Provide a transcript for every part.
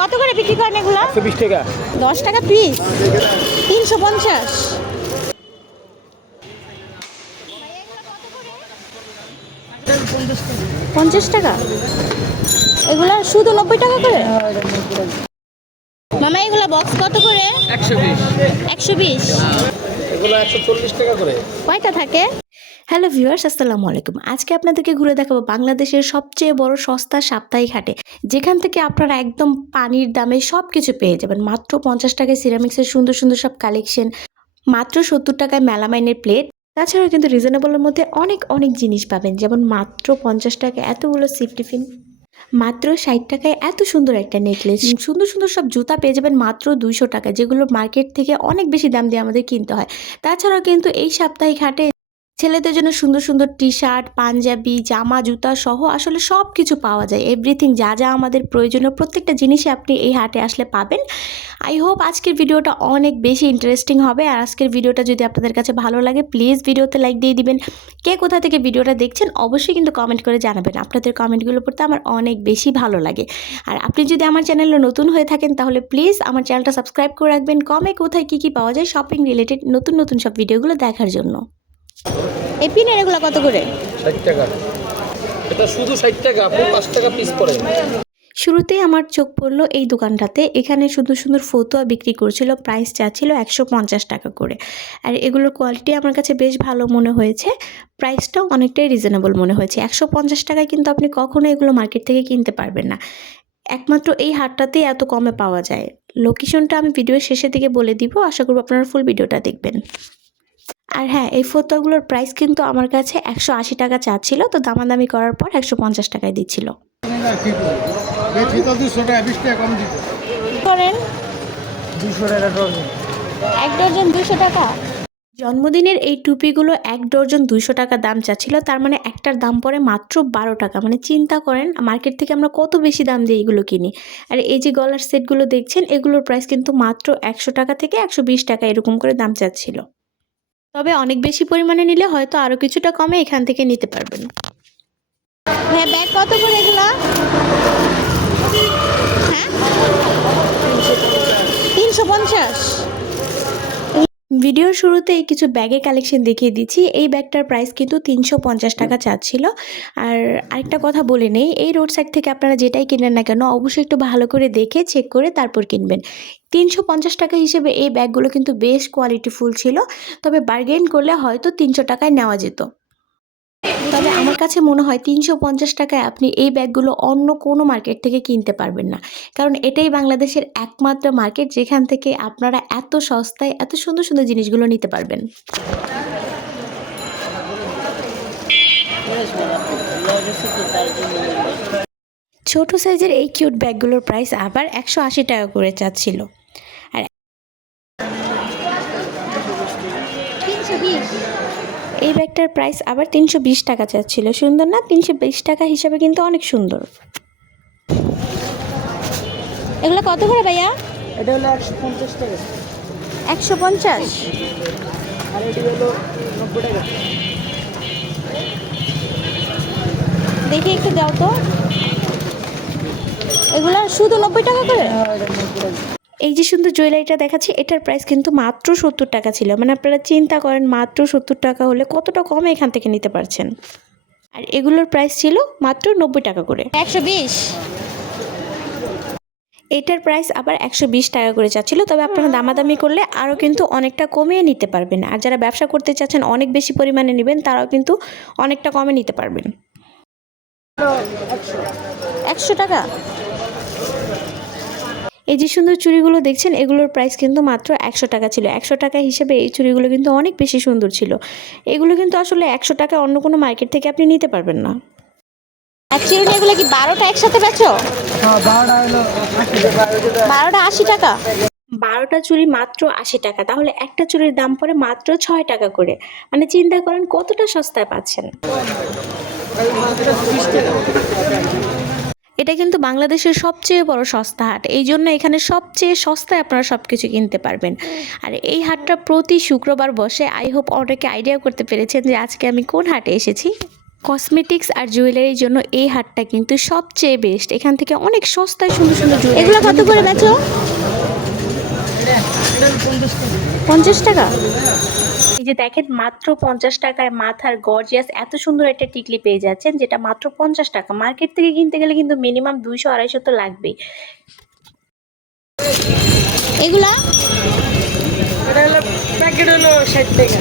কত করে বিক্রি করেন এগুলো? একশো বিশ টাকা। দশ টাকা পিস তিনশো পঞ্চাশ। পঞ্চাশ টাকা? এগুলো শুধু নব্বই টাকা করে? মামা এগুলো বক্স কত করে? একশো বিশ। একশো বিশ। এগুলো একশো চল্লিশ টাকা করে। কয়টা থাকে? হ্যালো ভিউয়ার্স, আসসালামু আলাইকুম। আজকে আপনাদেরকে ঘুরে দেখাবো বাংলাদেশের সবচেয়ে বড় সস্তা সাপ্তাহিক হাটে। যেখান থেকে আপনারা একদম পানির দামে সব কিছু পেয়ে যাবেন। মাত্র পঞ্চাশ টাকায় সিরামিক্সের সুন্দর সুন্দর সব কালেকশন মাত্র সত্তর টাকায় মেলামাইনের প্লেট তাছাড়াও কিন্তু রিজনেবলের মধ্যে অনেক অনেক জিনিস পাবেন। যেমন মাত্র পঞ্চাশ টাকায় এতগুলো সিপ টিফিন মাত্র ষাট টাকায় এত সুন্দর একটা নেকলেস সুন্দর সুন্দর সব জুতা পেয়ে যাবেন মাত্র দুইশো টাকা যেগুলো মার্কেট থেকে অনেক বেশি দাম দিয়ে আমাদের কিনতে হয়। তাছাড়াও কিন্তু এই সাপ্তাহিক হাটে ছেলেদের জন্য সুন্দর সুন্দর টি শার্ট পাঞ্জাবি, জামা, জুতা সহ আসলে সব কিছু পাওয়া যায়। এভরিথিং যা যা আমাদের প্রয়োজনীয় প্রত্যেকটা জিনিসই আপনি এই হাটে আসলে পাবেন। আই হোপ আজকের ভিডিওটা অনেক বেশি ইন্টারেস্টিং হবে। আর আজকের ভিডিওটা যদি আপনাদের কাছে ভালো লাগে প্লিজ ভিডিওতে লাইক দিয়ে দিবেন। কে কোথা থেকে ভিডিওটা দেখছেন, অবশ্যই কিন্তু কমেন্ট করে জানাবেন। আপনাদের কমেন্টগুলো পড়তে আমার অনেক বেশি ভালো লাগে। আর আপনি যদি আমার চ্যানেলে নতুন হয়ে থাকেন, তাহলে প্লিজ আমার চ্যানেলটা সাবস্ক্রাইব করে রাখবেন। কমে কোথায় কী কী পাওয়া যায় শপিং রিলেটেড নতুন নতুন সব ভিডিওগুলো দেখার জন্য। এই পিনের এগুলো কত করে? ষাট টাকা। এটা শুধু ষাট টাকা আপনি পাঁচ টাকা পিস পড়ে। শুরুতেই আমার চোখ পড়ল এই দোকানটাতে। এখানে সুন্দর সুন্দর ফতুয়া বিক্রি করছিল। প্রাইস চাচ্ছিল একশো পঞ্চাশ টাকা করে। আর এগুলোর কোয়ালিটি আমার কাছে বেশ ভালো মনে হয়েছে। প্রাইসটাও অনেকটাই রিজনেবল মনে হয়েছে। একশো পঞ্চাশ টাকায় কিন্তু আপনি কখনো এগুলো মার্কেট থেকে কিনতে পারবেন না। একমাত্র এই হাটটাতেই এত কমে পাওয়া যায়। লোকেশনটা আমি ভিডিওর শেষের দিকে বলে দিব। আশা করব আপনারা ফুল ভিডিওটা দেখবেন। আর হ্যাঁ এই ফতুয়াগুলোর প্রাইস কিন্তু আমার কাছে একশো আশি টাকা চাচ্ছিল তো দামাদামি করার পর একশো পঞ্চাশ টাকায় দিচ্ছিল। করেন? এক ডজন দুশো টাকা? জন্মদিনের এই টুপিগুলো এক ডজন দুইশো টাকা দাম চাচ্ছিল তার মানে একটার দাম পড়ে মাত্র বারো টাকা। মানে চিন্তা করেন মার্কেট থেকে আমরা কত বেশি দাম দিয়ে এগুলো কিনি। আর এই যে গলার সেটগুলো দেখছেন এগুলোর প্রাইস কিন্তু মাত্র একশো টাকা থেকে একশো বিশ টাকা এরকম করে দাম চাচ্ছিল। তবে অনেক বেশি পরিমাণে নিলে হয়তো আরও কিছুটা কমে এখান থেকে নিতে পারবেন। হ্যাঁ ব্যাগ কত করে এগুলো? হ্যাঁ? তিনশো পঞ্চাশ। ভিডিওর শুরুতে এই কিছু ব্যাগের কালেকশন দেখিয়ে দিচ্ছি। এই ব্যাগটার প্রাইস কিন্তু তিনশো পঞ্চাশ টাকা চাচ্ছিল। আর আরেকটা কথা বলে নেই, এই রোড সাইড থেকে আপনারা যেটাই কিনেন না কেন, অবশ্যই একটু ভালো করে দেখে চেক করে তারপর কিনবেন। তিনশো পঞ্চাশ টাকা হিসেবে এই ব্যাগগুলো কিন্তু বেশ কোয়ালিটিফুল ছিল, তবে বার্গেন করলে হয়তো তিনশো টাকায় নেওয়া যেত। তবে আমার কাছে মনে হয় তিনশো পঞ্চাশ টাকায় আপনি এই ব্যাগগুলো অন্য কোনো মার্কেট থেকে কিনতে পারবেন না। কারণ এটাই বাংলাদেশের একমাত্র মার্কেট যেখান থেকে আপনারা এত সস্তায়, এত সুন্দর সুন্দর জিনিসগুলো নিতে পারবেন। ছোট সাইজের এই কিউট ব্যাগগুলোর প্রাইস আবার একশো আশি টাকা করে চাচ্ছিল আর এই ব্যাগটার প্রাইস আবার তিনশো বিশ টাকা চাচ্ছিল। সুন্দর না? তিনশো বিশ টাকা হিসাবে কিন্তু অনেক সুন্দর। এগুলো কত করে ভাইয়া? এটা হলো একশো পঞ্চাশ টাকা। একশো পঞ্চাশ? আর এটি হলো নব্বই টাকা। দেখি একটু দাও তো। এগুলো শুধু নব্বই টাকা করে? এই যে সুন্দর জুয়েলারিটা দেখাচ্ছি এটার প্রাইস কিন্তু মাত্র সত্তর টাকা ছিল। মানে আপনারা চিন্তা করেন মাত্র সত্তর টাকা হলে কতটা কমে এখান থেকে নিতে পারছেন? আর এগুলোর প্রাইস ছিল মাত্র নব্বই টাকা করে। একশো বিশ। এটার প্রাইস আবার একশো বিশ টাকা করে চাচ্ছিল তবে আপনারা দামাদামি করলে আরও কিন্তু অনেকটা কমিয়ে নিতে পারবেন। আর যারা ব্যবসা করতে চাচ্ছেন অনেক বেশি পরিমাণে নেবেন তারাও কিন্তু অনেকটা কমে নিতে পারবেন। একশো টাকা? এই যে সুন্দর চুড়িগুলো দেখছেন এগুলোর প্রাইস কিন্তু মাত্র একশো টাকা ছিল। একশো টাকা হিসেবে এই চুড়িগুলো কিন্তু অনেক বেশি সুন্দর ছিল। এগুলো কিন্তু আসলে একশো টাকা অন্য কোনো মার্কেট থেকে আপনি নিতে পারবেন না। এগুলো কি বারোটা একসাথে বেচো? হ্যাঁ বারোটা আশি টাকা। বারোটা চুড়ি মাত্র আশি টাকা। তাহলে একটা চুড়ির দাম পড়ে মাত্র ছয় টাকা করে। মানে চিন্তা করেন কতটা সস্তায় পাচ্ছেন। এটা কিন্তু বাংলাদেশের সবচেয়ে বড় সস্তা হাট। এই জন্য এখানে সবচেয়ে সস্তায় আপনারা সব কিছু কিনতে পারবেন। আর এই হাটটা প্রতি শুক্রবার বসে আই হোপ অনেকে আইডিয়া করতে পেরেছেন যে আজকে আমি কোন হাটে এসেছি। কসমেটিক্স আর জুয়েলারির জন্য এই হাটটা কিন্তু সবচেয়ে বেস্ট এখান থেকে অনেক সস্তায় সুন্দর সুন্দর এগুলো কত করে বেচো পঞ্চাশ টাকা? এই যে দেখেন মাত্র পঞ্চাশ টাকায় মাথার গর্জিয়াস এত সুন্দর একটা টিকলি পেয়ে যাচ্ছেন যেটা মাত্র পঞ্চাশ টাকা। মার্কেট থেকে কিনতে গেলে কিন্তু মিনিমাম দুইশো আড়াইশো তো লাগবেই। এগুলা? প্যাকেট হলো ষাট টাকা।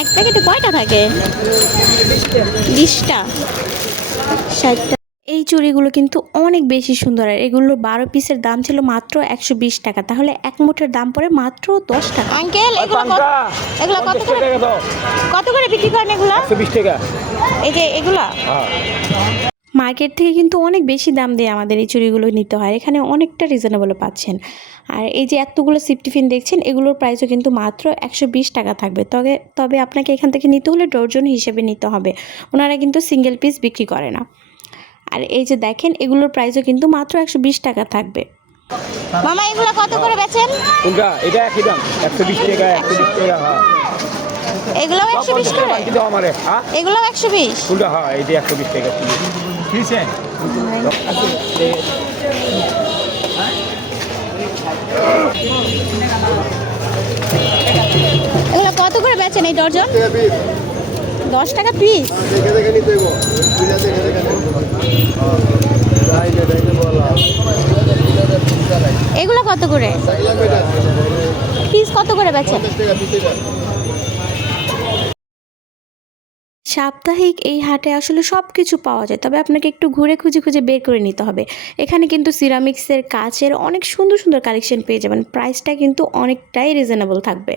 এক প্যাকেটে কয়টা থাকে? বিশটা? ষাটটা। এই চুড়িগুলো কিন্তু অনেক বেশি সুন্দর আর এগুলোর বারো পিসের দাম ছিল মাত্র একশো বিশ টাকা। তাহলে এক মুঠের দাম পড়ে মাত্র দশ টাকা। আঙ্কেল এগুলো কত এগুলো কত করে কত করে বিক্রি করেন এগুলা? টাকা। এই যে এগুলা? মার্কেট থেকে কিন্তু অনেক বেশি দাম দিয়ে আমাদের এই চুড়িগুলো নিতে হয়। এখানে অনেকটা রিজনেবল পাচ্ছেন। আর এই যে এতগুলো সিপ টিফিন দেখছেন এগুলোর প্রাইসও কিন্তু মাত্র একশো বিশ টাকা থাকবে। তবে তবে আপনাকে এখান থেকে নিতে হলে ডর্জন হিসেবে নিতে হবে। ওনারা কিন্তু সিঙ্গেল পিস বিক্রি করে না। আর এই যে দেখেন এগুলোর প্রাইসও কিন্তু মাত্র একশো বিশ টাকা থাকবে। মামা এগুলো কত করে বেচেন? কোনটা এটা একই দাম একশো বিশ টাকা হ্যাঁ। করে? আমারে হ্যাঁ? কোনটা হ্যাঁ এটা টাকা ঠিক আছে এগুলো কত করে বেচেন এই ডর্জন দশ টাকা পিস দেখে দেখে নিতে হইব। বুঝা দেখে দেখে এগুলো কত করে? পিস কত করে বেচেন সাপ্তাহিক এই হাটে আসলে সব কিছু পাওয়া যায় তবে আপনাকে একটু ঘুরে খুঁজে খুঁজে বের করে নিতে হবে। এখানে কিন্তু সিরামিক্সের কাচের অনেক সুন্দর সুন্দর কালেকশন পেয়ে যাবেন। প্রাইসটা কিন্তু অনেকটাই রিজনেবল থাকবে।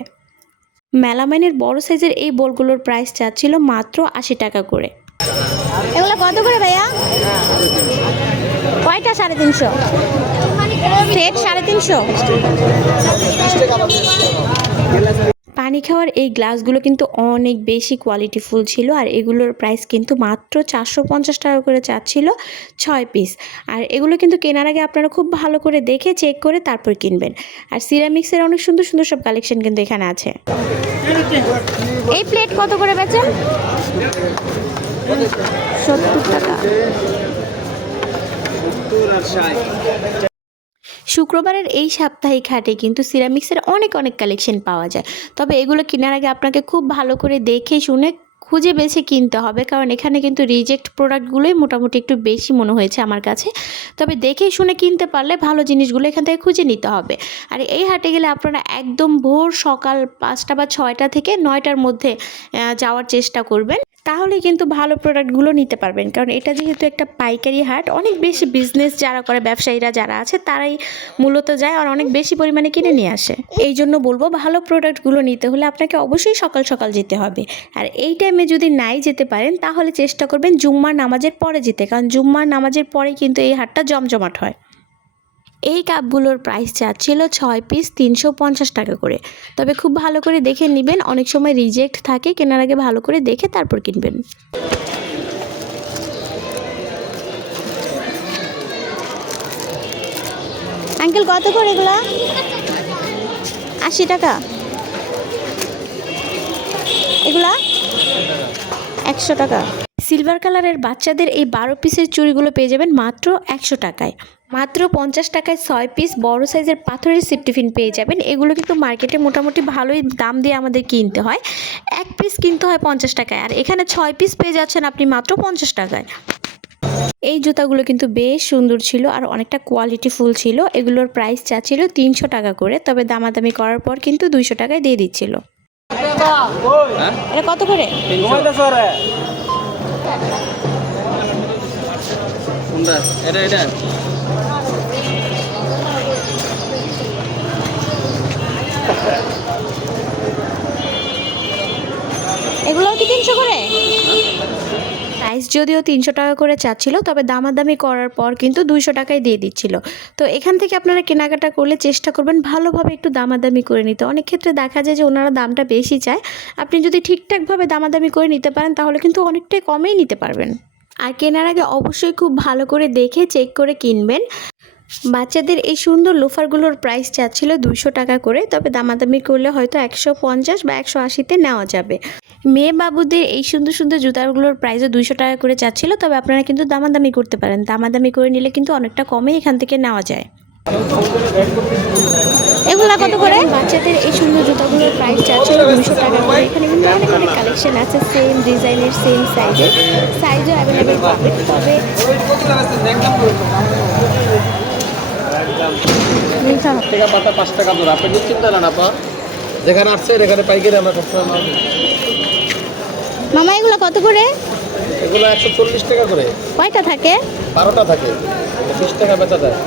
মেলামাইনের বড় সাইজের এই বোলগুলোর প্রাইস চাচ্ছিল মাত্র আশি টাকা করে। এগুলো কত করে ভাইয়া? কয়টা সাড়ে তিনশো? সেট সাড়ে তিনশো? পানি খাওয়ার এই গ্লাসগুলো কিন্তু অনেক বেশি কোয়ালিটিফুল ছিল আর এগুলোর প্রাইস কিন্তু মাত্র চারশো পঞ্চাশ টাকা করে চাচ্ছিল ছয় পিস আর এগুলো কিন্তু কেনার আগে আপনারা খুব ভালো করে দেখে চেক করে তারপর কিনবেন। আর সিরামিক্সের অনেক সুন্দর সুন্দর সব কালেকশন কিন্তু এখানে আছে। এই প্লেট কত করে বেচেন? সত্তর টাকা। শুক্রবারের এই সাপ্তাহিক হাটে কিন্তু সিরামিক্সের অনেক অনেক কালেকশন পাওয়া যায়। তবে এগুলো কেনার আগে আপনাকে খুব ভালো করে দেখে শুনে খুঁজে বেছে কিনতে হবে, কারণ এখানে কিন্তু রিজেক্ট প্রোডাক্টগুলোই মোটামুটি একটু বেশি মনে হয়েছে আমার কাছে। তবে দেখে শুনে কিনতে পারলে ভালো জিনিসগুলো এখান থেকে খুঁজে নিতে হবে। আর এই হাটে গেলে আপনারা একদম ভোর সকাল পাঁচটা বা ছয়টা থেকে নয়টার মধ্যে যাওয়ার চেষ্টা করবেন। তাহলে কিন্তু ভালো প্রোডাক্টগুলো নিতে পারবেন। কারণ এটা যেহেতু একটা পাইকারি হাট, অনেক বেশি বিজনেস যারা করে, ব্যবসায়ীরা যারা আছে, তারাই মূলত যায় আর অনেক বেশি পরিমাণে কিনে নিয়ে আসে। এই জন্য বলব, ভালো প্রোডাক্টগুলো নিতে হলে আপনাকে অবশ্যই সকাল সকাল যেতে হবে। আর এই টাইমে যদি নাই যেতে পারেন, তাহলে চেষ্টা করবেন জুম্মার নামাজের পরে যেতে। কারণ জুম্মার নামাজের পরে কিন্তু এই হাটটা জমজমাট হয়। এই কাপগুলোর প্রাইস চাচ্ছিল ছয় পিস তিনশো পঞ্চাশ টাকা করে। তবে খুব ভালো করে দেখে নেবেন, অনেক সময় রিজেক্ট থাকে, কেনার আগে ভালো করে দেখে তারপর কিনবেন। আঙ্কেল কত করে এগুলা? আশি টাকা। এগুলা? একশো টাকা। সিলভার কালারের বাচ্চাদের এই বারো পিসের চুড়িগুলো পেয়ে যাবেন মাত্র একশো টাকায়। মাত্র পঞ্চাশ টাকায় ছয় পিস বড় সাইজের পাথরের সিপ টিফিন পেয়ে যাবেন। এগুলো কিন্তু মার্কেটে মোটামুটি ভালোই দাম দিয়ে আমাদের কিনতে হয়। এক পিস কিনতে হয় পঞ্চাশ টাকায়। আর এখানে ছয় পিস পেয়ে যাচ্ছেন আপনি মাত্র পঞ্চাশ টাকায়। এই জুতাগুলো কিন্তু বেশ সুন্দর ছিল আর অনেকটা কোয়ালিটি ফুল ছিল। এগুলোর প্রাইস চাচ্ছিল তিনশো টাকা করে, তবে দামাদামি করার পর কিন্তু দুইশো টাকায় দিয়ে দিচ্ছিল। কত করে? এটা এটা। এগুলোও কি তিনশো করে? প্রাইস যদিও তিনশো টাকা করে চাচ্ছিল, তবে দামাদামি করার পর কিন্তু দুইশো টাকায় দিয়ে দিচ্ছিল। তো এখান থেকে আপনারা কেনাকাটা করলে চেষ্টা করবেন ভালোভাবে একটু দামাদামি করে নিতে। অনেক ক্ষেত্রে দেখা যায় যে ওনারা দামটা বেশি চায়। আপনি যদি ঠিকঠাকভাবে দামাদামি করে নিতে পারেন, তাহলে কিন্তু অনেকটাই কমেই নিতে পারবেন। আর কেনার আগে অবশ্যই খুব ভালো করে দেখে চেক করে কিনবেন। বাচ্চাদের এই সুন্দর লোফারগুলোর প্রাইস চাচ্ছিল দুশো টাকা করে, তবে দামাদামি করলে হয়তো একশো পঞ্চাশ বা একশো আশিতে নেওয়া যাবে। মেয়ে বাবুদের এই সুন্দর সুন্দর জুতাগুলোর প্রাইসও দুইশো টাকা করে চাচ্ছিল তবে আপনারা কিন্তু দামাদামি করতে পারেন। দামাদামি করে নিলে কিন্তু অনেকটা কমে এখান থেকে নেওয়া যায়। এগুলা কত করে? বাচ্চাদের এই সুন্দর জুতাগুলোর প্রাইস চাচ্ছিল দুশো টাকা করে। এখানে কিন্তু অনেক অনেক কালেকশন আছে সেম ডিজাইনের সেম সাইজের সাইজও অ্যাভেলেবেল পাবেন তবে টাকা। পাতা পাঁচ টাকা চিন্তা না না পা যেখানে আসছে এখানে পাইকারি আমরা সবসময় মাল দিই। মামা এগুলো কত করে? এগুলো একশো চল্লিশ টাকা করে। কয়টা থাকে? বারোটা থাকে। বিশ টাকা বেচা যায়।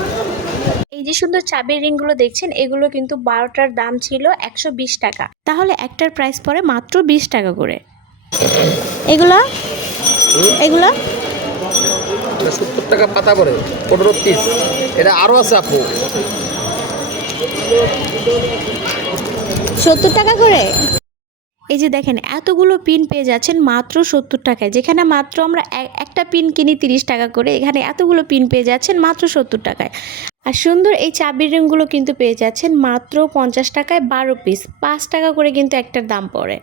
এই যে সুন্দর চাবির রিংগুলো দেখছেন এগুলো কিন্তু বারোটার দাম ছিল একশো বিশ টাকা। তাহলে একটার প্রাইস পড়ে মাত্র বিশ টাকা করে। এগুলো? এগুলো? সত্তর টাকা পাতা করে পনেরো পিস এটা আরও আছে আপু। সত্তর টাকা করে? এই যে দেখেন এতগুলো পিন পেয়ে যাচ্ছেন মাত্র সত্তর টাকায় যেখানে মাত্র আমরা একটা পিন কিনি তিরিশ টাকা করে এখানে এতগুলো পিন পেয়ে যাচ্ছেন মাত্র সত্তর টাকায়। আর সুন্দর এই চাবির রিংগুলো কিন্তু পেয়ে যাচ্ছেন মাত্র পঞ্চাশ টাকায় বারো পিস পাঁচ টাকা করে কিন্তু একটার দাম পড়ে।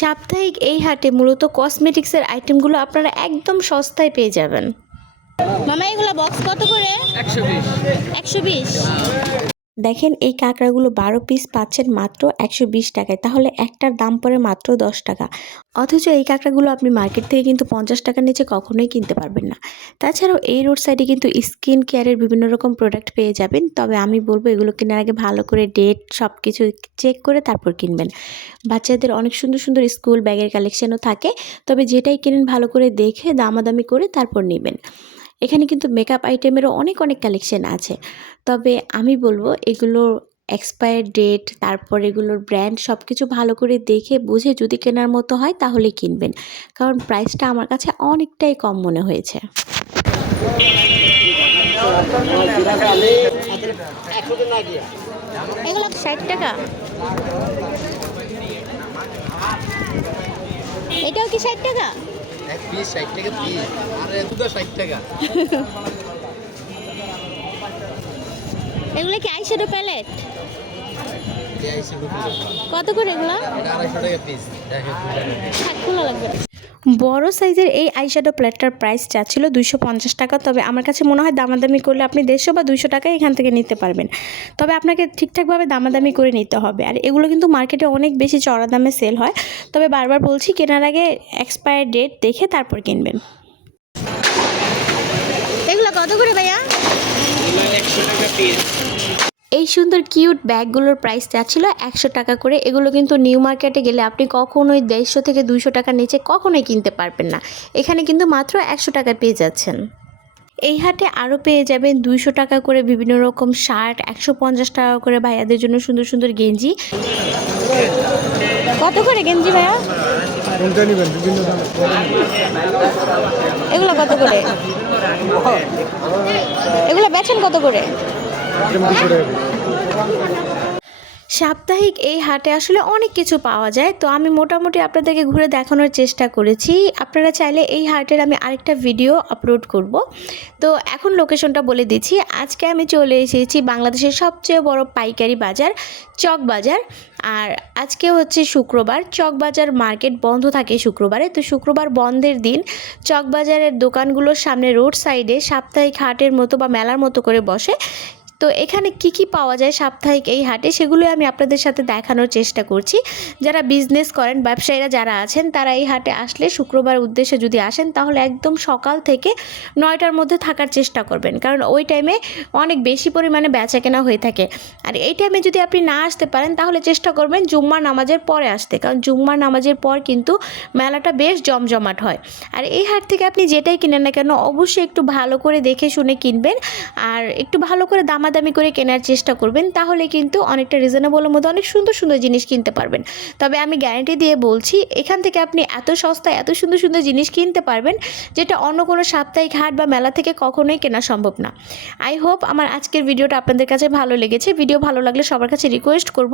সাপ্তাহিক এই হাটে মূলত কসমেটিক্সের আইটেমগুলো আপনারা একদম সস্তায় পেয়ে যাবেন। মামা এগুলা বক্স কত করে? একশো বিশ। একশো বিশ। দেখেন, এই কাঁকড়াগুলো বারো পিস পাচ্ছেন মাত্র একশো বিশ টাকায়। তাহলে একটার দাম পড়ে মাত্র দশ টাকা। অথচ এই কাঁকড়াগুলো আপনি মার্কেট থেকে কিন্তু পঞ্চাশ টাকার নিচে কখনোই কিনতে পারবেন না। তাছাড়াও এই রোড সাইডে কিন্তু স্কিন কেয়ারের বিভিন্ন রকম প্রোডাক্ট পেয়ে যাবেন। তবে আমি বলব, এগুলো কেনার আগে ভালো করে ডেট সব কিছু চেক করে তারপর কিনবেন। বাচ্চাদের অনেক সুন্দর সুন্দর স্কুল ব্যাগের কালেকশনও থাকে। তবে যেটাই কিনেন ভালো করে দেখে, দামাদামি করে তারপর নেবেন। এখানে কিন্তু মেকআপ আইটেমেরও অনেক অনেক কালেকশন আছে। তবে আমি বলব, এগুলোর এক্সপায়ার ডেট তারপর এগুলোর ব্র্যান্ড সব কিছু ভালো করে দেখে, বুঝে যদি কেনার মতো হয়, তাহলে কিনবেন। কারণ প্রাইসটা আমার কাছে অনেকটাই কম মনে হয়েছে। এগুলো ষাট টাকা। এটাও কি ষাট টাকা? এক পিস ষাট টাকা পিস আরে দুটো ষাট টাকা। এগুলো কি আইশ্যাডো প্যালেট। কত করে এগুলো? আড়াইশো টাকা পিস খোলা লাগবে। বড় সাইজের এই আইশ্যাডো প্লেটটার প্রাইস চাচ্ছিল দুইশো পঞ্চাশ টাকা তবে আমার কাছে মনে হয় দামাদামি করলে আপনি দেড়শো বা দুইশো টাকায় এখান থেকে নিতে পারবেন। তবে আপনাকে ঠিকঠাকভাবে দামাদামি করে নিতে হবে। আর এগুলো কিন্তু মার্কেটে অনেক বেশি চড়া দামে সেল হয়। তবে বারবার বলছি কেনার আগে এক্সপায়ার ডেট দেখে তারপর কিনবেন। এগুলো কত করে ভাইয়া? এই সুন্দর কিউট ব্যাগগুলোর প্রাইস চাচ্ছিল একশো টাকা করে। এগুলো কিন্তু নিউ মার্কেটে গেলে আপনি কখনোই দেড়শো থেকে দুইশো টাকার নিচে কখনোই কিনতে পারবেন না। এখানে কিন্তু মাত্র একশো টাকা পেয়ে যাচ্ছেন। এই হাটে আরও পেয়ে যাবেন দুইশো টাকা করে বিভিন্ন রকম শার্ট, একশো পঞ্চাশ টাকা করে ভাইয়াদের জন্য সুন্দর সুন্দর গেঞ্জি। কত করে গেঞ্জি ভাইয়া? এগুলো কত করে? এগুলো বেছেন কত করে? দুশো সাপ্তাহিক এই হাটে আসলে অনেক কিছু পাওয়া যায়, তো আমি মোটামুটি আপনাদেরকে ঘুরে দেখানোর চেষ্টা করেছি। আপনারা চাইলে এই হাটের আমি আরেকটা ভিডিও আপলোড করব। তো এখন লোকেশনটা বলে দিচ্ছি। আজকে আমি চলে এসেছি বাংলাদেশের সবচেয়ে বড় পাইকারি বাজার, চক বাজার। আর আজকে হচ্ছে শুক্রবার চকবাজার মার্কেট বন্ধ থাকে শুক্রবারে। তো শুক্রবার বন্ধের দিন চকবাজারের দোকানগুলোর সামনে রোড সাইডে সাপ্তাহিক হাটের মতো বা মেলার মতো করে বসে। তো এখানে কি কি পাওয়া যায় সাপ্তাহিক এই হাটে সেগুলো আমি আপনাদের সাথে দেখানোর চেষ্টা করছি। যারা বিজনেস করেন, ব্যবসায়ীরা যারা আছেন, তারা এই হাটে আসলে শুক্রবার উদ্দেশ্যে যদি আসেন, তাহলে একদম সকাল থেকে নয়টার মধ্যে থাকার চেষ্টা করবেন। কারণ ওই টাইমে অনেক বেশি পরিমাণে বেচা কেনা হয়ে থাকে। আর এই টাইমে যদি আপনি না আসতে পারেন, তাহলে চেষ্টা করবেন জুম্মার নামাজের পরে আসতে। কারণ জুম্মার নামাজের পর কিন্তু মেলাটা বেশ জমজমাট হয়। আর এই হাট থেকে আপনি যেটাই কিনেন না কেন, অবশ্যই একটু ভালো করে দেখে শুনে কিনবেন। আর একটু ভালো করে দামাদামি করে কেনার চেষ্টা করবেন তাহলে কিন্তু অনেকটা রিজনেবলের মধ্যে অনেক সুন্দর সুন্দর জিনিস কিনতে পারবেন। তবে আমি গ্যারান্টি দিয়ে বলছি এখান থেকে আপনি এত সস্তায় এত সুন্দর সুন্দর জিনিস কিনতে পারবেন যেটা অন্য কোনো সাপ্তাহিক হাট বা মেলা থেকে কখনোই কেনা সম্ভব না। আই হোপ আমার আজকের ভিডিওটা আপনাদের কাছে ভালো লেগেছে। ভিডিও ভালো লাগলে সবার কাছে রিকোয়েস্ট করব।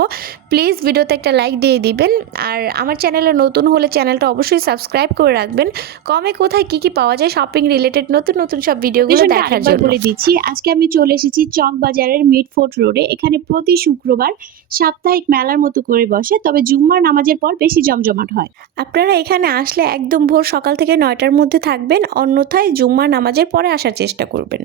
প্লিজ ভিডিওতে একটা লাইক দিয়ে দিবেন। আর আমার চ্যানেলে নতুন হলে চ্যানেলটা অবশ্যই সাবস্ক্রাইব করে রাখবেন। কমে কোথায় কি কি পাওয়া যায় শপিং রিলেটেড নতুন নতুন সব ভিডিওগুলো দেখার জন্য। বলে দিচ্ছি আজকে আমি চলে এসেছি চক বাজারের মিডফোর্ট রোডে এখানে প্রতি শুক্রবার সাপ্তাহিক মেলার মতো করে বসে, তবে জুম্মার নামাজের পর বেশি জমজমাট হয়। আপনারা এখানে আসলে একদম ভোর সকাল থেকে নয়টার মধ্যে থাকবেন, অন্যথায় জুম্মার নামাজের পরে আসার চেষ্টা করবেন।